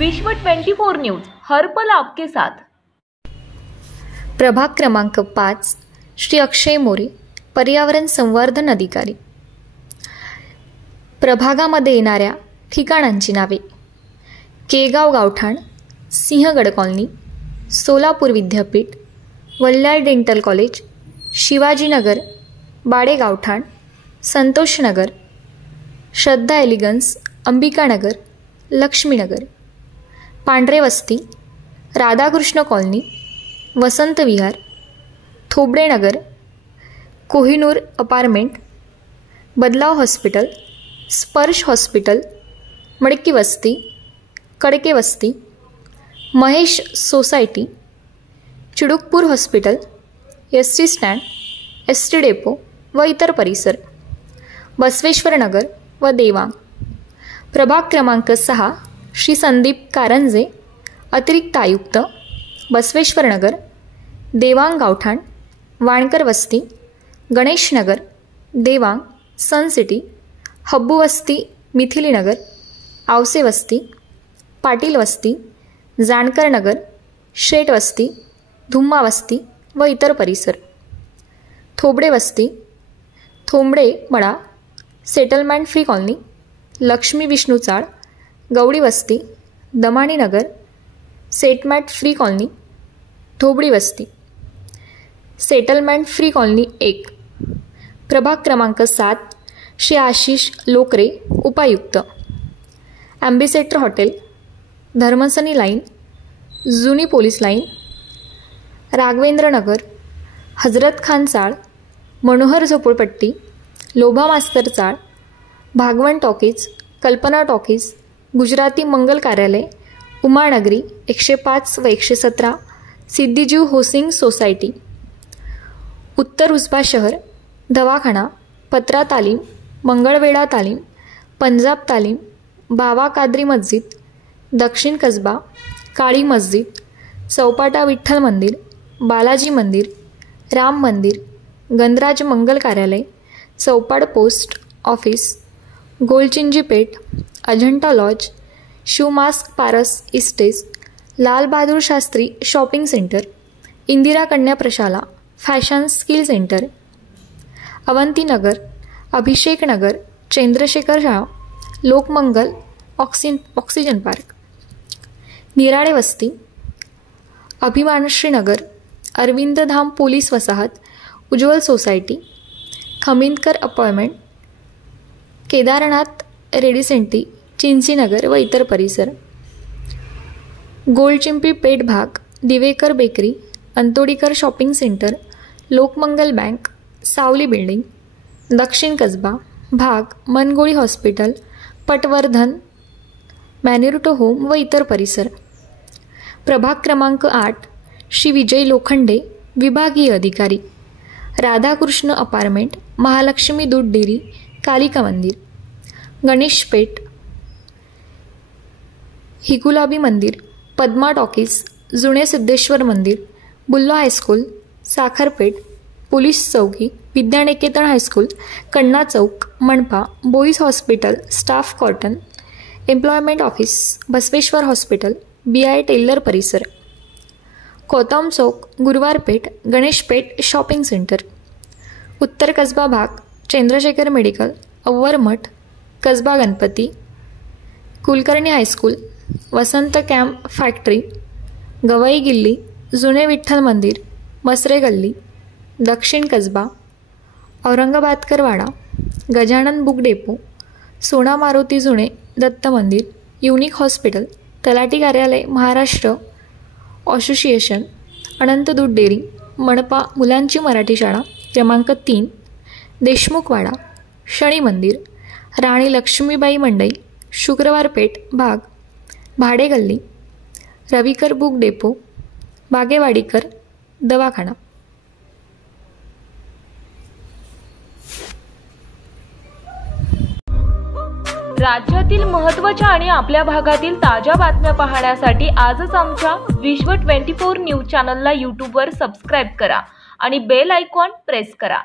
विश्व 24 न्यूज हर पल आपके साथ। प्रभाग क्रमांक 5 श्री अक्षय मोरे, पर्यावरण संवर्धन अधिकारी। प्रभागामध्ये येणाऱ्या ठिकाणांची नावे: केगाव गावठाण, सिंहगड कॉलनी, सोलापूर विद्यापीठ, वल्लाळ dental college, Shivajinagar, Bade Gaothan, Santoshnagar, Shraddha elegance, Ambikanagar, Laxminagar, Pandhare Vasti, Radhakrishna colony, Vasant Vihar, Thobade Nagar, Kohinoor apartment, Badlav hospital, Sparsh hospital, Madki Vasti, Kadke Vasti, Mahesh society, Chidukpur hospital, S T stand, S T depot व इतर परिसर, बसवेश्वर नगर व देवांग। प्रभाग क्रमांक 6 श्री संदीप कारंजे, अतिरिक्त आयुक्त, बसवेश्वर नगर, देवांग गावठाण, वाणकर वस्ती, गणेश नगर, देवांग, सन सिटी, हब्बू वस्ती, मिथिली नगर, आवसे वस्ती, पाटील वस्ती, जानकर नगर, शेट वस्ती, धुम्मा वस्ती व इतर परिसर, थोबडे वस्ती, थोंबडे मळा, settlement free colony, Lakshmi Vishnu चाळ, गवडी वस्ती, दमाणी नगर, सेटमेंट फ्री कॉलनी, थोबडी वस्ती, सेटलमेंट फ्री कॉलनी 1। प्रभाग क्रमांक 7 श्री आशिष लोकरे, उपायुक्त, ॲम्बेसेडर हॉटेल, धर्मसनी लाईन, जुनी पोलीस लाईन, राघवेंद्र नगर, हजरत खान चाळ, मनोहर झोपडपट्टी, लोभा मास्तर चाळ, भागवण टॉकीज, कल्पना टॉकीज, गुजराती मंगल कार्यालय, उमानगरी 105 व 117, सिद्दीजीव होसिंग सोसायटी, उत्तर उजबा शहर, दवाखाना, पत्रा तालीम, मंगळवेढा तालीम, पंजाब तालीम, बावा कादरी मस्जिद, दक्षिण कसबा, काळी मस्जिद, चौपाटा विठ्ठल मंदिर, बालाजी मंदिर, राम मंदिर, गंधराज मंगल कार्यालय, चौपाड पोस्ट ऑफिस, गोलचिंजी पेठ, Ajanta lodge, शिवमास्क Paras इस्टेस, Lal Bahadur Shastri shopping centre, Indira कन्या प्रशाला, फॅशन स्किल सेंटर, अवंती नगर, अभिषेक नगर, चंद्रशेखर शाळा, लोकमंगल, ऑक्सिजन पार्क, निराळे वस्ती, अभिमानश्री नगर, अरविंद धाम पोलीस वसाहत, उज्ज्वल सोसायटी, खमिनकर अपार्टमेंट, केदारनाथ रेडिसेंटी, चिंचीनगर व इतर परिसर, गोलचिंपी पेठ भाग, Divekar bakery, Antodikar shopping centre, Lokmangal bank, Savli building, Dakshin Kasba भाग, मनगोळी हॉस्पिटल, पटवर्धन, मॅन्युरिटो होम व इतर परिसर। प्रभाग क्रमांक 8 श्री विजय लोखंडे, विभागीय अधिकारी, राधाकृष्ण अपार्टमेंट, महालक्ष्मी दूध डेअरी, कालिका मंदिर, गणेश पेठ, हिगुलाबी मंदिर, पद्मा टॉकीज, जुने सिद्धेश्वर मंदिर, बुल्ला हायस्कूल, साखरपेठ, पोलीस चौकी, विद्यानिकेतन हायस्कूल, कण्णा चौक, मनपा, boys hospital, staff cotton, employment office, Basaveshwar hospital, BI tailor परिसर, कोतम चौक, गुरुवारपेठ, गणेशपेठ शॉपिंग सेंटर, उत्तर कसबा भाग, Chandrashekhar medical, Avvar Math, Kasba Ganpati, Kulkarni high school, Vasant camp factory, Gavai Gilli, जुने विठ्ठल मंदिर, मसरे गल्ली, दक्षिण कसबा, औरंगाबादकर वाडा, गजानन बुक डेपो, सोना मारुती जुने, दत्त मंदिर, युनिक हॉस्पिटल, तलाठी कार्यालय, महाराष्ट्र असोसिएशन, अनंत दूध डेअरी, मनपा मुलांची मराठी शाळा क्रमांक 3, देशमुखवाडा, शनी मंदिर, राणी लक्ष्मीबाई मंडई, शुक्रवार पेठ भाग, भाडे गल्ली, रविकर बुक डेपो, बागेवाडीकर दवाखाना। राज्यातील महत्त्वाच्या आणि आपल्या भागातील ताज्या बातम्या पाहण्यासाठी आजच आमच्या विश्व 24 न्यूज चॅनलला यूट्यूबवर सबस्क्राईब करा आणि बेल आयकॉन प्रेस करा।